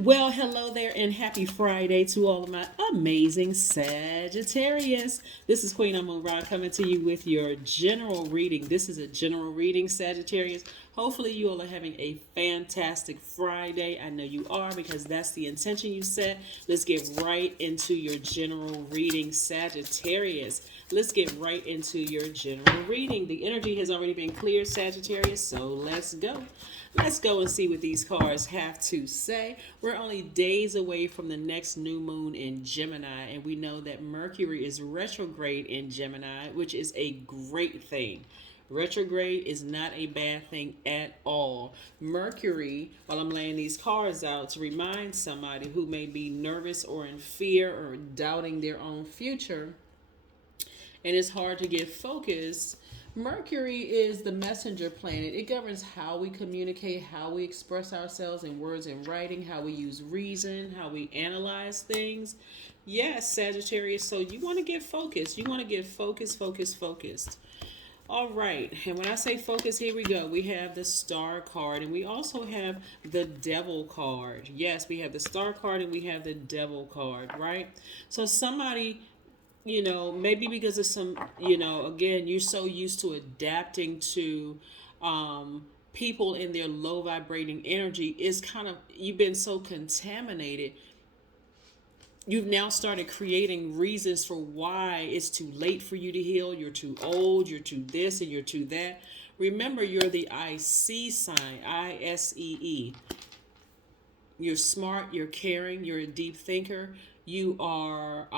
Well, hello there, and happy Friday to all of my amazing Sagittarius. This is Queen Amun Ra coming to you with your general reading. This is a general reading, Sagittarius. Hopefully, you all are having a fantastic Friday. I know you are because that's the intention you set. Let's get right into your general reading, Sagittarius. Let's get right into your general reading. The energy has already been cleared, Sagittarius, so let's go. Let's go and see what these cards have to say. We're only days away from the next new moon in Gemini, and we know that Mercury is retrograde in Gemini, which is a great thing. Retrograde is not a bad thing at all. Mercury, while I'm laying these cards out to remind somebody who may be nervous or in fear or doubting their own future, and it's hard to get focused. Mercury is the messenger planet. It governs how we communicate, how we express ourselves in words and writing, how we use reason, how we analyze things. Yes, Sagittarius. So you want to get focused. You want to get focused. All right. And when I say focus, here we go. We have the star card and we also have the devil card. Yes, we have the star card and we have the devil card, right? So somebody, maybe because of some, again, you're so used to adapting to people in their low vibrating energy, is kind of, you've been so contaminated. You've now started creating reasons for why it's too late for you to heal. You're too old, you're too this, and you're too that. Remember, you're the IC sign, ISEE. You're smart, you're caring, you're a deep thinker. You are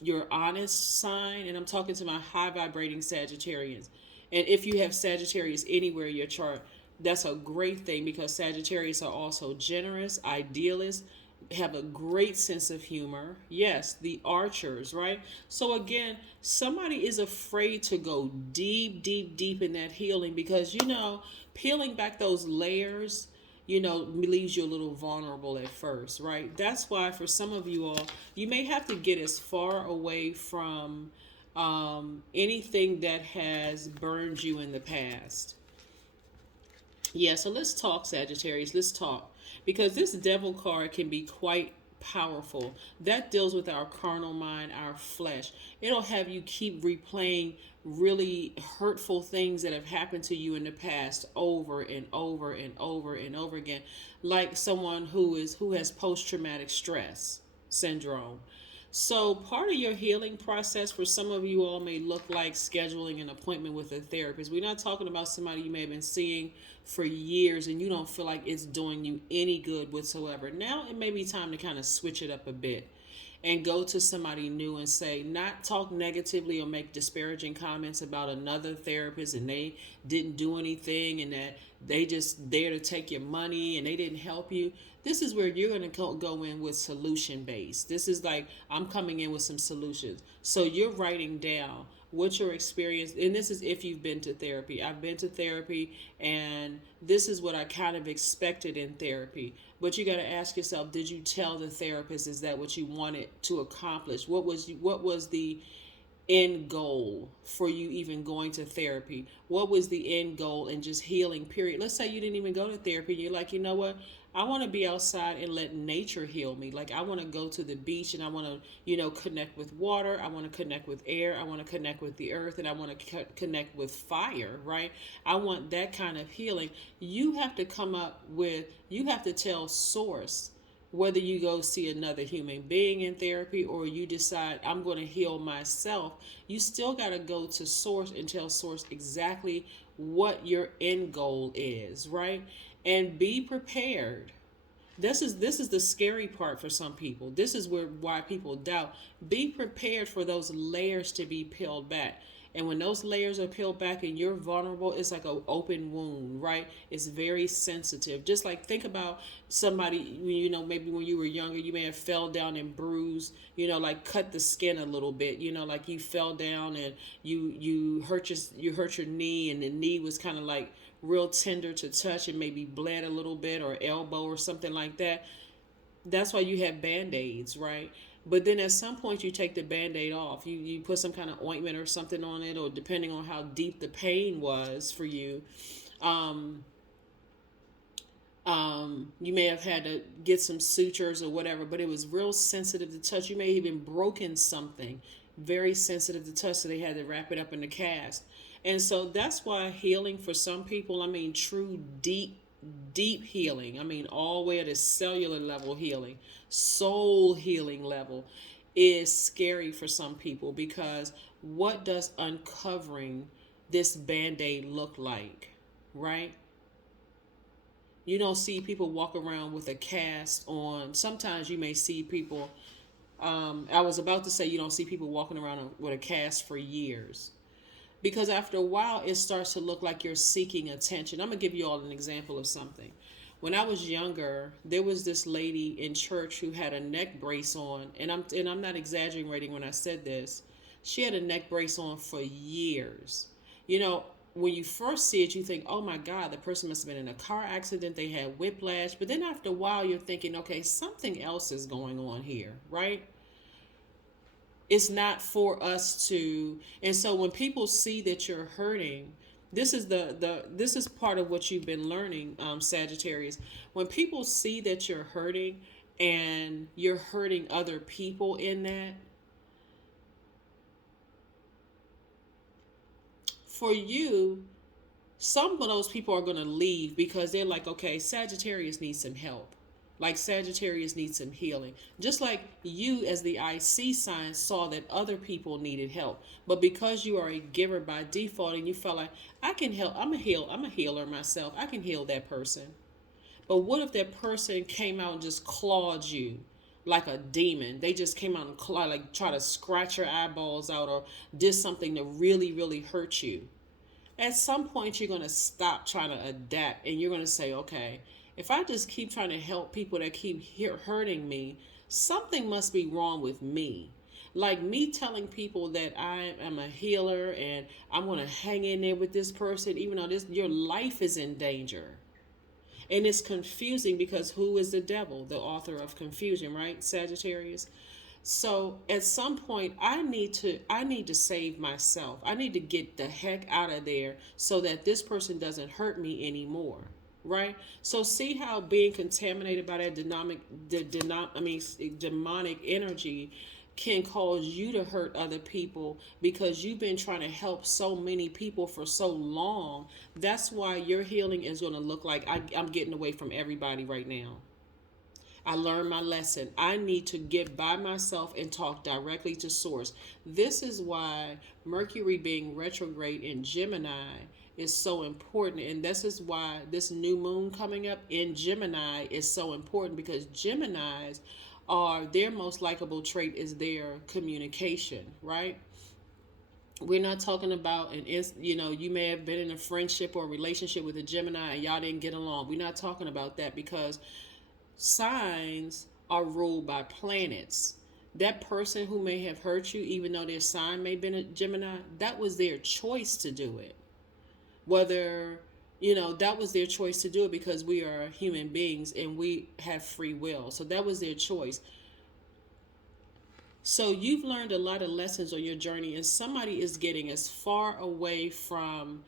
your honest sign, and I'm talking to my high vibrating Sagittarians. And if you have Sagittarius anywhere in your chart, that's a great thing because Sagittarius are also generous, idealists, have a great sense of humor. Yes, the archers, right? So again, somebody is afraid to go deep in that healing because peeling back those layers, leaves you a little vulnerable at first, right? That's why for some of you all, you may have to get as far away from anything that has burned you in the past. Yeah, so let's talk, Sagittarius. Let's talk. Because this devil card can be quite powerful. That deals with our carnal mind, our flesh. It'll have you keep replaying really hurtful things that have happened to you in the past over and over and over and over again. Like someone who has post traumatic stress syndrome. So, part of your healing process for some of you all may look like scheduling an appointment with a therapist. We're not talking about somebody you may have been seeing for years and you don't feel like it's doing you any good whatsoever. Now, it may be time to kind of switch it up a bit and go to somebody new and say, not talk negatively or make disparaging comments about another therapist and they didn't do anything and that they just there to take your money and they didn't help you. This is where you're going to go in with solution based. This is like, I'm coming in with some solutions. So you're writing down what your experience, and this is if you've been to therapy. I've been to therapy and this is what I kind of expected in therapy. But you got to ask yourself, did you tell the therapist, is that what you wanted to accomplish? What was the end goal for you even going to therapy? What was the end goal in just healing, period? Let's say you didn't even go to therapy. You're like, you know what? I want to be outside and let nature heal me. Like, I want to go to the beach and I want to, connect with water. I want to connect with air. I want to connect with the earth and I want to connect with fire, right? I want that kind of healing. You have to tell source whether you go see another human being in therapy or you decide I'm going to heal myself. You still got to go to source and tell source exactly what your end goal is, right? And be prepared. This is the scary part for some people. This is why people doubt. Be prepared for those layers to be peeled back. And when those layers are peeled back and you're vulnerable, it's like an open wound, right? It's very sensitive. Just like think about somebody, maybe when you were younger, you may have fell down and bruised, like cut the skin a little bit, like you fell down and you hurt your knee and the knee was kind of like real tender to touch and maybe bled a little bit or elbow or something like that. That's why you have band-aids, right? But then at some point you take the band-aid off. You put some kind of ointment or something on it, or depending on how deep the pain was for you, um, You may have had to get some sutures or whatever, but it was real sensitive to touch. You may have even broken something, very sensitive to touch, so they had to wrap it up in the cast. And so that's why healing for some people, I mean, true deep healing, I mean, all the way at a cellular level healing, soul healing level, is scary for some people, because what does uncovering this band-aid look like, right? You don't see people walk around with a cast on. Sometimes you may see people, I was about to say you don't see people walking around with a cast for years. Because after a while, it starts to look like you're seeking attention. I'm going to give you all an example of something. When I was younger, there was this lady in church who had a neck brace on. And I'm not exaggerating when I said this. She had a neck brace on for years. You know, when you first see it, you think, oh my God, the person must have been in a car accident. They had whiplash. But then after a while, you're thinking, okay, something else is going on here, right? It's not for us to. And so when people see that you're hurting, this is this is part of what you've been learning, Sagittarius. When people see that you're hurting and you're hurting other people in that, for you, some of those people are going to leave because they're like, okay, Sagittarius needs some help. Like Sagittarius needs some healing. Just like you as the IC sign saw that other people needed help. But because you are a giver by default and you felt like, I can help, I'm a healer myself. I can heal that person. But what if that person came out and just clawed you like a demon? They just came out and clawed, like try to scratch your eyeballs out or did something to really, really hurt you. At some point, you're going to stop trying to adapt and you're going to say, okay, if I just keep trying to help people that keep hurting me, something must be wrong with me. Like me telling people that I am a healer and I'm going to hang in there with this person, even though your life is in danger. And it's confusing because who is the devil? The author of confusion, right? Sagittarius. So at some point, I need to save myself. I need to get the heck out of there so that this person doesn't hurt me anymore. Right? So see how being contaminated by that demonic energy can cause you to hurt other people because you've been trying to help so many people for so long. That's why your healing is going to look like I'm getting away from everybody right now. I learned my lesson. I need to get by myself and talk directly to source. This is why Mercury being retrograde in Gemini is so important. And this is why this new moon coming up in Gemini is so important, because Geminis their most likable trait is their communication, right? We're not talking about you may have been in a friendship or a relationship with a Gemini and y'all didn't get along. We're not talking about that, because signs are ruled by planets. That person who may have hurt you, even though their sign may have been a Gemini, that was their choice to do it. Whether, that was their choice to do it, because we are human beings and we have free will. So that was their choice. So you've learned a lot of lessons on your journey, and somebody is getting as far away from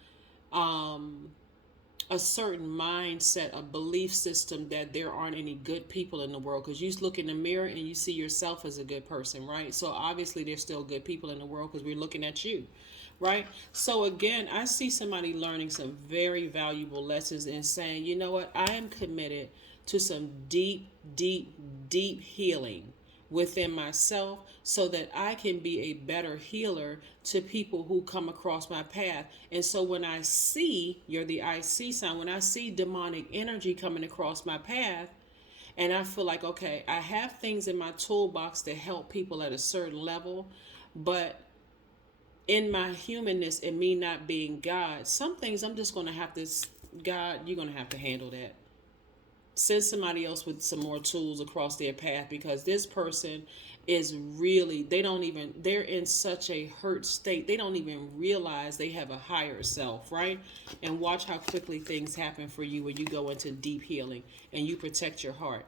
a certain mindset, a belief system that there aren't any good people in the world, because you look in the mirror and you see yourself as a good person, right? So obviously there's still good people in the world because we're looking at you, right? So again, I see somebody learning some very valuable lessons and saying, you know what, I am committed to some deep healing within myself so that I can be a better healer to people who come across my path. And so when I see, you're the IC sign, when I see demonic energy coming across my path, and I feel like, okay, I have things in my toolbox to help people at a certain level, but in my humanness and me not being God, some things I'm just going to have to, God, you're going to have to handle that. Send somebody else with some more tools across their path, because this person is really, they're in such a hurt state. They don't even realize they have a higher self, right? And watch how quickly things happen for you when you go into deep healing and you protect your heart.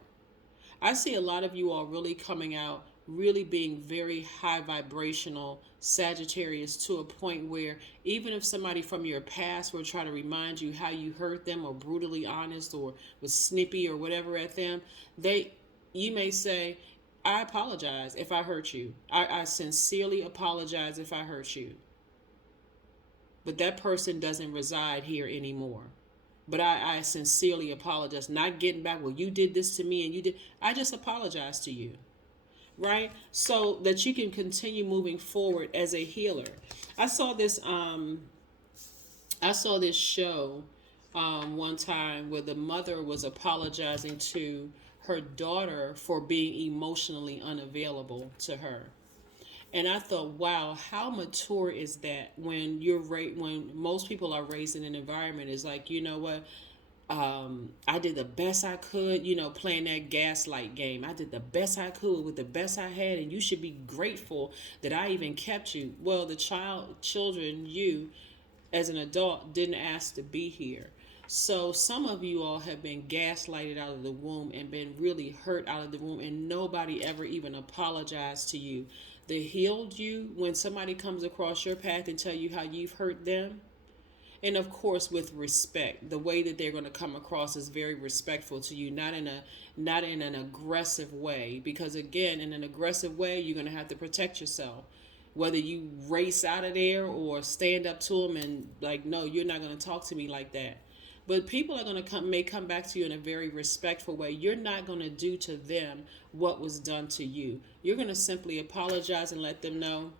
I see a lot of you all really coming out really being very high vibrational Sagittarius, to a point where even if somebody from your past were trying to remind you how you hurt them, or brutally honest, or was snippy or whatever at them, you may say, I apologize if I hurt you. I sincerely apologize if I hurt you. But that person doesn't reside here anymore. But I sincerely apologize. Not getting back, well, you did this to me and you did. I just apologize to you. Right? So that you can continue moving forward as a healer. I saw this show one time where the mother was apologizing to her daughter for being emotionally unavailable to her. And I thought, wow, how mature is that when when most people are raised in an environment is like, you know what, I did the best I could, playing that gaslight game. I did the best I could with the best I had, and you should be grateful that I even kept you. Well, the children, you as an adult didn't ask to be here. So some of you all have been gaslighted out of the womb and been really hurt out of the womb, and nobody ever even apologized to you. They healed you when somebody comes across your path and tell you how you've hurt them. And of course, with respect, the way that they're going to come across is very respectful to you, not in an aggressive way. Because again, in an aggressive way, you're going to have to protect yourself. Whether you race out of there or stand up to them and like, no, you're not going to talk to me like that. But people are going to may come back to you in a very respectful way. You're not going to do to them what was done to you. You're going to simply apologize and let them know,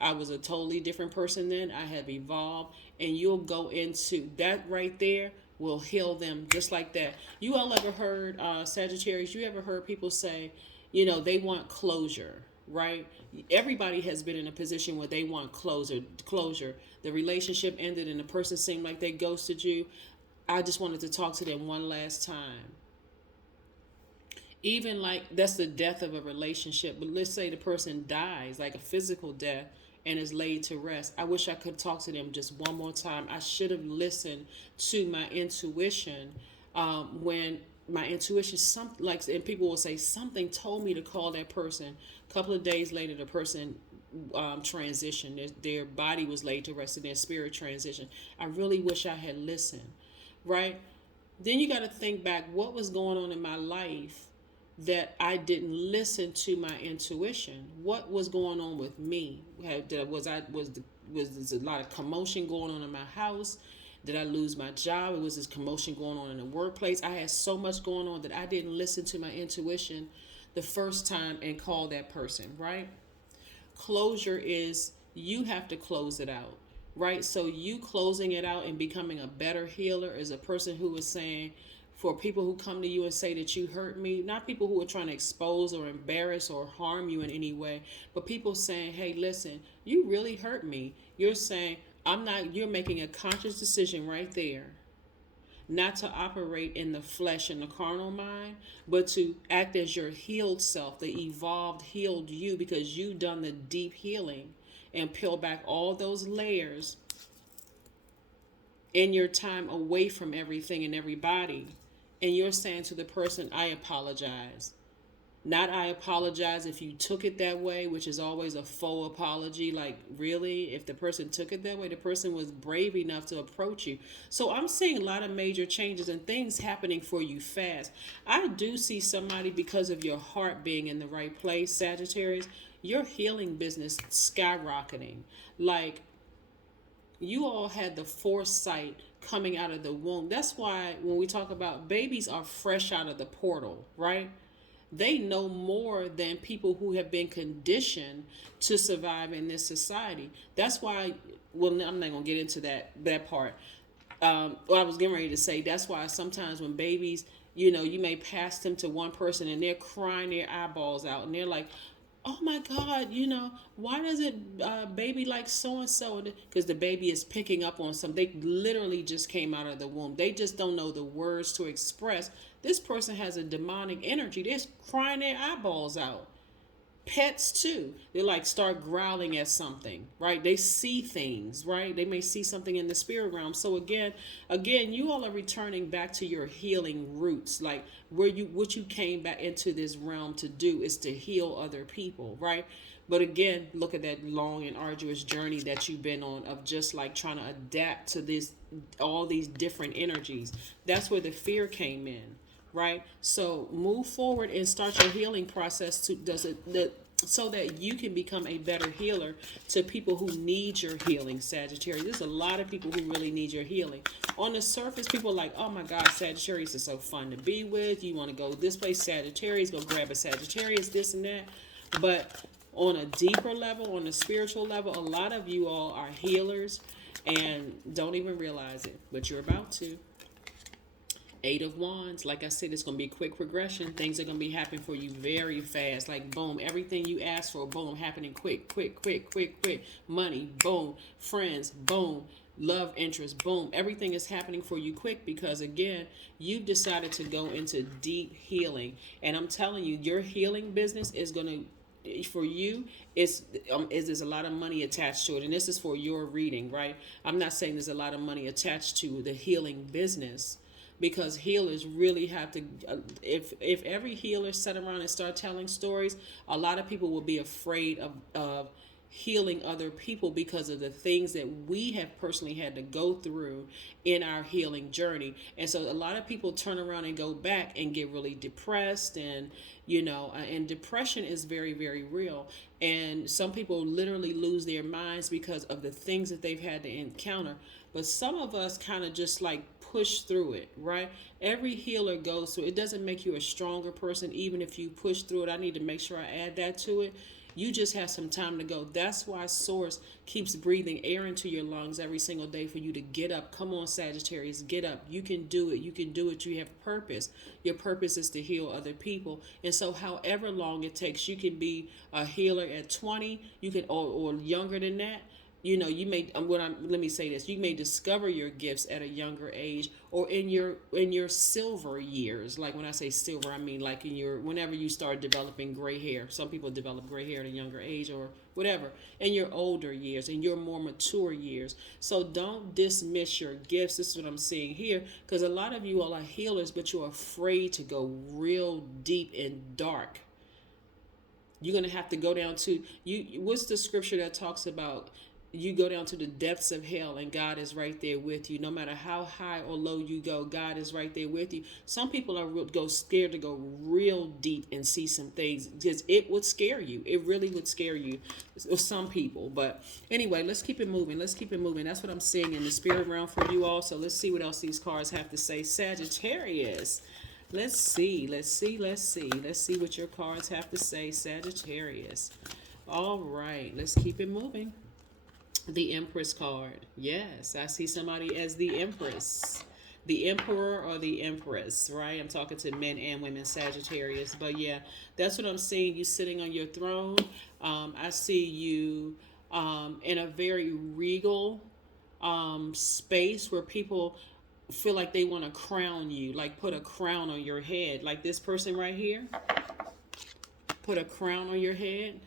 I was a totally different person then. I have evolved. And you'll go into that right there will heal them just like that. You all ever heard, Sagittarius, you ever heard people say, they want closure, right? Everybody has been in a position where they want closure. The relationship ended and the person seemed like they ghosted you. I just wanted to talk to them one last time. Even like that's the death of a relationship. But let's say the person dies, like a physical death, and is laid to rest. I wish I could talk to them just one more time. I should have listened to my intuition when my intuition, and people will say, something told me to call that person. A couple of days later, the person transitioned. Their body was laid to rest and their spirit transitioned. I really wish I had listened, right? Then you got to think back, what was going on in my life that I didn't listen to my intuition? What was going on with me? Was there a lot of commotion going on in my house? Did I lose my job? Was this commotion going on in the workplace? I had so much going on that I didn't listen to my intuition the first time and call that person, right? Closure is you have to close it out, right? So you closing it out and becoming a better healer is a person who is saying, for people who come to you and say that you hurt me, not people who are trying to expose or embarrass or harm you in any way, but people saying, hey, listen, you really hurt me. You're saying, you're making a conscious decision right there not to operate in the flesh and the carnal mind, but to act as your healed self, the evolved, healed you, because you've done the deep healing and peel back all those layers in your time away from everything and everybody. And you're saying to the person, I apologize. Not I apologize if you took it that way, which is always a faux apology. Like, really? If the person took it that way, the person was brave enough to approach you. So I'm seeing a lot of major changes and things happening for you fast. I do see somebody, because of your heart being in the right place, Sagittarius, your healing business skyrocketing. Like, you all had the foresight coming out of the womb. That's why when we talk about babies are fresh out of the portal, right? They know more than people who have been conditioned to survive in this society. That's why, well, I'm not going to get into that part. I was getting ready to say, that's why sometimes when babies, you may pass them to one person and they're crying their eyeballs out and they're like, oh my God, why does it baby like so-and-so? Because the baby is picking up on something. They literally just came out of the womb. They just don't know the words to express. This person has a demonic energy. They're crying their eyeballs out. Pets too, they like start growling at something, right? They see things, right? They may see something in the spirit realm. So again, you all are returning back to your healing roots, like where you what you came back into this realm to do is to heal other people, right? But again, look at that long and arduous journey that you've been on of just like trying to adapt to this, all these different energies. That's where the fear came in, right? So move forward and start your healing process to does it the so that you can become a better healer to people who need your healing, Sagittarius. There's a lot of people who really need your healing. On the surface, people are like, oh my God, Sagittarius is so fun to be with. You want to go this place, Sagittarius, go grab a Sagittarius, this and that. But on a deeper level, on a spiritual level, a lot of you all are healers and don't even realize it, but you're about to. Eight of Wands, like I said, it's going to be quick progression. Things are going to be happening for you very fast. Like, boom, everything you asked for, boom, happening quick, quick, quick, quick, quick. Money, boom. Friends, boom. Love interest, boom. Everything is happening for you quick because, again, you've decided to go into deep healing. And I'm telling you, your healing business is going to, for you, there's a lot of money attached to it. And this is for your reading, right? I'm not saying there's a lot of money attached to the healing business, because healers really have to, if every healer sat around and start telling stories, a lot of people will be afraid of healing other people because of the things that we have personally had to go through in our healing journey. And so a lot of people turn around and go back and get really depressed, and and depression is very, very real. And some people literally lose their minds because of the things that they've had to encounter. But some of us kind of just like push through it, right? Every healer goes through it. It doesn't make you a stronger person, even if you push through it. I need to make sure I add that to it. You just have some time to go. That's why Source keeps breathing air into your lungs every single day for you to get up. Come on, Sagittarius, get up. You can do it. You can do it. You have purpose. Your purpose is to heal other people. And so however long it takes, you can be a healer at 20, you can or younger than that. You may let me say this, you may discover your gifts at a younger age, or in your silver years. Like when I say silver, I mean like whenever you start developing gray hair. Some people develop gray hair at a younger age, or whatever, in your older years, in your more mature years. So don't dismiss your gifts. This is what I'm seeing here, because a lot of you all are healers, but you're afraid to go real deep and dark. You're going to have to go down to what's the scripture that talks about you go down to the depths of hell and God is right there with you? No matter how high or low you go, God is right there with you. Some people are scared to go real deep and see some things because it would scare you. It really would scare you. Some people. But anyway, let's keep it moving. Let's keep it moving. That's what I'm seeing in the spirit realm for you all. So let's see what else these cards have to say. Sagittarius. Let's see what your cards have to say, Sagittarius. All right, let's keep it moving. The Empress card. Yes, I see somebody as the Empress. The Emperor or the Empress, right? I'm talking to men and women, Sagittarius. But yeah, that's what I'm seeing. You sitting on your throne. I see you in a very regal space where people feel like they want to crown you, like put a crown on your head. Like this person right here. Put a crown on your head.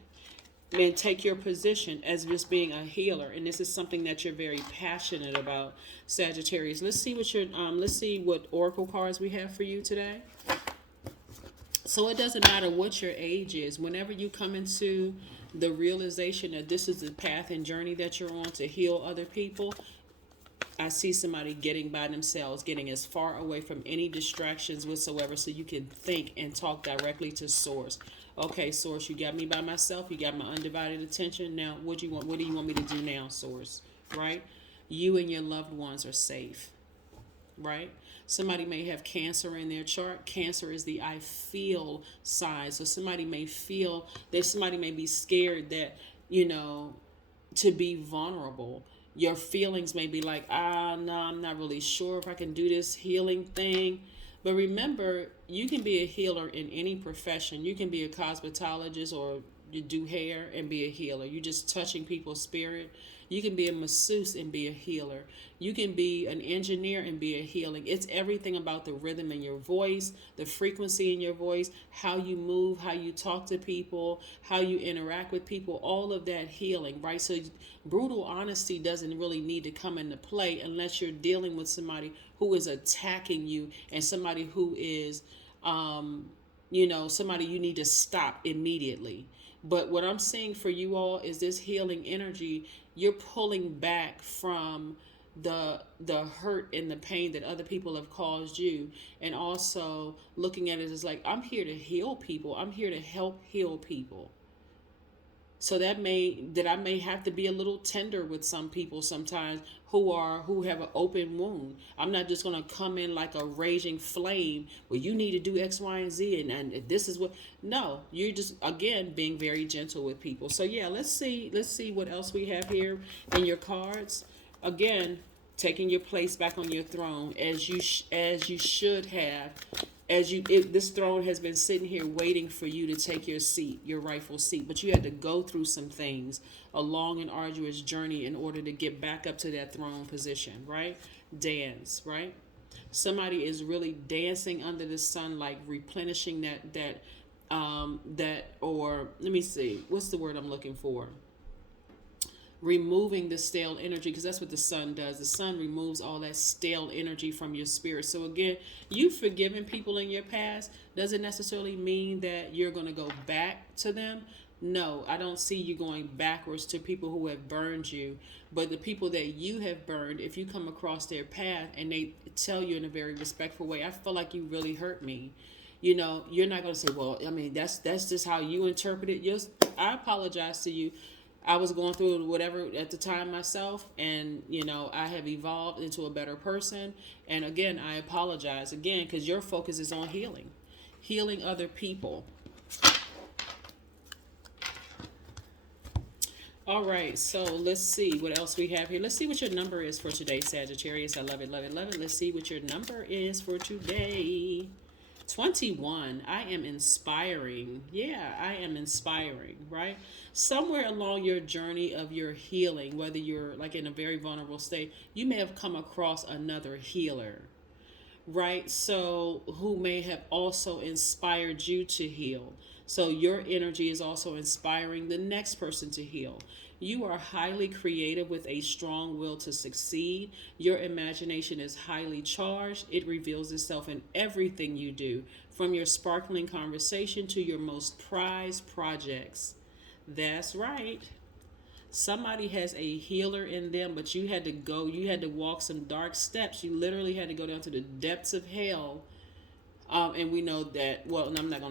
And take your position as just being a healer, and this is something that you're very passionate about, Sagittarius. Let's see what oracle cards we have for you today. So it doesn't matter what your age is. Whenever you come into the realization that this is the path and journey that you're on to heal other people, I see somebody getting by themselves, getting as far away from any distractions whatsoever so you can think and talk directly to Source. Okay, Source, you got me by myself. You got my undivided attention. Now, what do you want? What do you want me to do now, Source? Right? You and your loved ones are safe. Right? Somebody may have Cancer in their chart. Cancer is the I feel sign. So somebody may be scared that, to be vulnerable. Your feelings may be like, no, I'm not really sure if I can do this healing thing. But remember, you can be a healer in any profession. You can be a cosmetologist, or you do hair and be a healer. You're just touching people's spirit. You can be a masseuse and be a healer. You can be an engineer and be a healing. It's everything about the rhythm in your voice, the frequency in your voice, how you move, how you talk to people, how you interact with people, all of that healing, right? So brutal honesty doesn't really need to come into play unless you're dealing with somebody who is attacking you and somebody who is somebody you need to stop immediately. But what I'm seeing for you all is this healing energy. You're pulling back from the hurt and the pain that other people have caused you, and also looking at it as like, I'm here to heal people. I'm here to help heal people. So that I may have to be a little tender with some people sometimes who have an open wound. I'm not just gonna come in like a raging flame. Well, you need to do X, Y, and Z, and this is what. No, you're just again being very gentle with people. So yeah, let's see what else we have here in your cards. Again, taking your place back on your throne as you should have. This throne has been sitting here waiting for you to take your seat, your rightful seat, but you had to go through some things, a long and arduous journey in order to get back up to that throne position, right? Dance, right? Somebody is really dancing under the sun, like replenishing or let me see, what's the word I'm looking for? Removing the stale energy, because that's what the sun does. The sun removes all that stale energy from your spirit. So again, you've forgiven people in your past doesn't necessarily mean that you're going to go back to them. No, I don't see you going backwards to people who have burned you. But the people that you have burned, if you come across their path and they tell you in a very respectful way, I feel like you really hurt me, you're not going to say, well, I mean, that's just how you interpret it. I apologize to you. I was going through whatever at the time myself, and I have evolved into a better person. And again, I apologize again, because your focus is on healing other people. All right, so let's see what else we have here. Let's see what your number is for today, Sagittarius. I love it, love it, love it. Let's see what your number is for today. 21. I am inspiring. Yeah, I am inspiring, right? Somewhere along your journey of your healing, whether you're like in a very vulnerable state, you may have come across another healer, right? So who may have also inspired you to heal. So your energy is also inspiring the next person to heal. You are highly creative with a strong will to succeed. Your imagination is highly charged. It reveals itself in everything you do, from your sparkling conversation to your most prized projects. That's right. Somebody has a healer in them, but you had to walk some dark steps. You literally had to go down to the depths of hell. And we know that, well, I'm not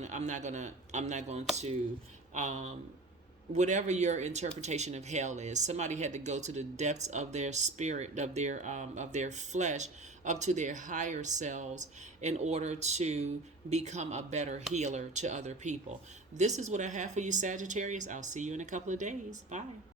going to, whatever your interpretation of hell is, somebody had to go to the depths of their spirit, of their flesh, up to their higher selves in order to become a better healer to other people. This is what I have for you, Sagittarius. I'll see you in a couple of days. Bye.